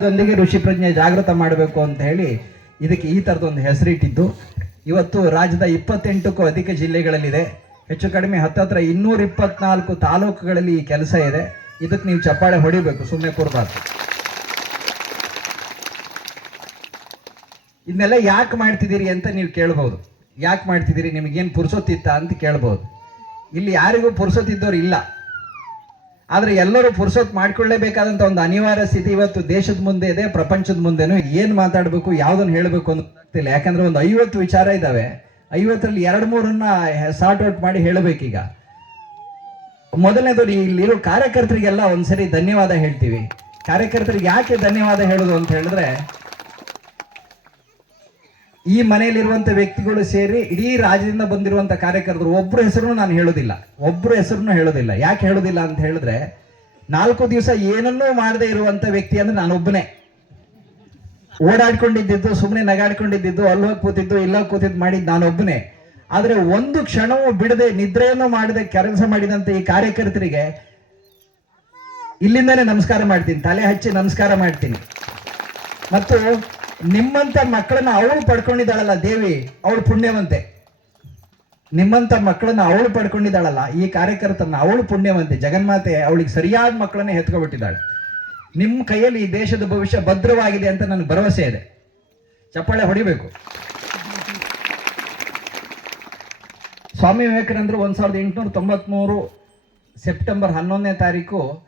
ಜೊತೆಗೆ ಋಷಿ ಪ್ರಜ್ಞೆ ಜಾಗೃತ ಮಾಡಬೇಕು ಅಂತ ಹೇಳಿ ಇದಕ್ಕೆ ಈ ಥರದೊಂದು ಹೆಸರಿಟ್ಟಿದ್ದು ಇವತ್ತು ರಾಜ್ಯದ ಇಪ್ಪತ್ತೆಂಟಕ್ಕೂ ಅಧಿಕ ಜಿಲ್ಲೆಗಳಲ್ಲಿದೆ. ಹೆಚ್ಚು ಕಡಿಮೆ ಹತ್ತತ್ರ ಇನ್ನೂರ ಇಪ್ಪತ್ನಾಲ್ಕು ತಾಲೂಕುಗಳಲ್ಲಿ ಈ ಕೆಲಸ ಇದೆ. ಇದಕ್ಕೆ ನೀವು ಚಪ್ಪಾಳೆ ಹೊಡಿಬೇಕು ಸುಮ್ಮನೆ ಕೊಡಬಾರ್ದು ಇದನ್ನೆಲ್ಲ ಯಾಕೆ ಮಾಡ್ತಿದ್ದೀರಿ ಅಂತ ನೀವು ಕೇಳ್ಬೋದು. ಯಾಕೆ ಮಾಡ್ತಿದ್ದೀರಿ? ನಿಮಗೇನು ಪುರ್ಸೊತ್ತಿತ್ತ ಅಂತ ಕೇಳ್ಬೋದು. ಇಲ್ಲಿ ಯಾರಿಗೂ ಪುರ್ಸೊತ್ತಿದ್ದವ್ರು ಇಲ್ಲ. ಆದ್ರೆ ಎಲ್ಲರೂ ಪುರ್ಸೊತ್ ಮಾಡ್ಕೊಳ್ಳೇಬೇಕಾದಂತ ಒಂದು ಅನಿವಾರ್ಯ ಸ್ಥಿತಿ ಇವತ್ತು ದೇಶದ ಮುಂದೆ ಇದೆ, ಪ್ರಪಂಚದ ಮುಂದೆನೂ ಏನು ಮಾತಾಡಬೇಕು ಯಾವುದನ್ನು ಹೇಳಬೇಕು ಅಂತ ಗೊತ್ತಿಲ್ಲ. ಯಾಕಂದ್ರೆ ಒಂದು ಐವತ್ತು ವಿಚಾರ ಇದಾವೆ. ಐವತ್ತರಲ್ಲಿ ಎರಡು ಮೂರನ್ನ ಸಾರ್ಟ್ ಔಟ್ ಮಾಡಿ ಹೇಳಬೇಕೀಗ. ಮೊದಲನೇದು ಇಲ್ಲಿರೋ ಕಾರ್ಯಕರ್ತರಿಗೆಲ್ಲ ಒಂದ್ಸರಿ ಧನ್ಯವಾದ ಹೇಳ್ತೀವಿ. ಕಾರ್ಯಕರ್ತರಿಗೆ ಯಾಕೆ ಧನ್ಯವಾದ ಹೇಳೋದು ಅಂತ ಹೇಳಿದ್ರೆ ಈ ಮನೆಯಲ್ಲಿರುವಂತ ವ್ಯಕ್ತಿಗಳು ಸೇರಿ ಇಡೀ ರಾಜ್ಯದಿಂದ ಬಂದಿರುವಂತ ಕಾರ್ಯಕರ್ತರು ಒಬ್ರು ಹೆಸರು ನಾನು ಹೇಳೋದಿಲ್ಲ. ಒಬ್ರು ಹೆಸರನ್ನು ಹೇಳೋದಿಲ್ಲ. ಯಾಕೆ ಹೇಳೋದಿಲ್ಲ ಅಂತ ಹೇಳಿದ್ರೆ ನಾಲ್ಕು ದಿವಸ ಏನನ್ನೂ ಮಾಡದೇ ಇರುವಂತ ವ್ಯಕ್ತಿ ಅಂದ್ರೆ ನಾನೊಬ್ಬನೇ ಓಡಾಡ್ಕೊಂಡಿದ್ದು ಸುಮ್ಮನೆ ನಗಾಡ್ಕೊಂಡಿದ್ದು ಅಲ್ಲಿ ಹೋಗಿ ಕೂತಿದ್ದು, ಇಲ್ಲ ಕೂತಿದ್ದು ಮಾಡಿದ್ದು ನಾನೊಬ್ಬನೇ ಆದ್ರೆ ಒಂದು ಕ್ಷಣವೂ ಬಿಡದೆ, ನಿದ್ರೆಯನ್ನು ಮಾಡದೆ ಕೆಲಸ ಮಾಡಿದಂತ ಈ ಕಾರ್ಯಕರ್ತರಿಗೆ ಇಲ್ಲಿಂದಲೇ ನಮಸ್ಕಾರ ಮಾಡ್ತೀನಿ. ತಲೆ ಹಚ್ಚಿ ನಮಸ್ಕಾರ ಮಾಡ್ತೀನಿ. ಮತ್ತು ನಿಮ್ಮಂತ ಮಕ್ಕಳನ್ನ ಅವಳು ಪಡ್ಕೊಂಡಿದ್ದಾಳಲ್ಲ ದೇವಿ, ಅವಳು ಪುಣ್ಯವಂತೆ. ನಿಮ್ಮಂತ ಮಕ್ಕಳನ್ನ ಅವಳು ಪಡ್ಕೊಂಡಿದ್ದಾಳಲ್ಲ, ಈ ಕಾರ್ಯಕರ್ತನ ಅವಳು ಪುಣ್ಯವಂತೆ. ಜಗನ್ಮಾತೆ ಅವಳಿಗೆ ಸರಿಯಾದ ಮಕ್ಕಳನ್ನ ಹೆತ್ಕೊಬಿಟ್ಟಿದ್ದಾಳೆ. ನಿಮ್ಮ ಕೈಯಲ್ಲಿ ಈ ದೇಶದ ಭವಿಷ್ಯ ಭದ್ರವಾಗಿದೆ ಅಂತ ನನಗೆ ಭರವಸೆ ಇದೆ. ಚಪ್ಪಾಳೆ ಹೊಡಿಬೇಕು. ಸ್ವಾಮಿ ವಿವೇಕಾನಂದರು ಒಂದು ಸಾವಿರದ ಎಂಟುನೂರ ತೊಂಬತ್ತ್ಮೂರು ಸೆಪ್ಟೆಂಬರ್ ಹನ್ನೊಂದನೇ ತಾರೀಕು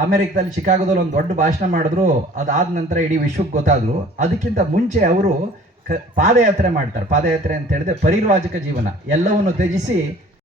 ಅಮೆರಿಕದಲ್ಲಿ ಚಿಕಾಗೋದಲ್ಲಿ ಒಂದು ದೊಡ್ಡ ಭಾಷಣ ಮಾಡಿದ್ರು, ಅದಾದ ನಂತರ ಇಡೀ ವಿಶ್ವಕ್ಕೆ ಗೊತ್ತಾದ್ರು. ಅದಕ್ಕಿಂತ ಮುಂಚೆ ಅವರು ಪಾದಯಾತ್ರೆ ಮಾಡ್ತಾರೆ. ಪಾದಯಾತ್ರೆ ಅಂತ ಹೇಳಿದ್ರೆ ಪರಿರ್ವಾಜಕ ಜೀವನ. ಎಲ್ಲವನ್ನು ತ್ಯಜಿಸಿ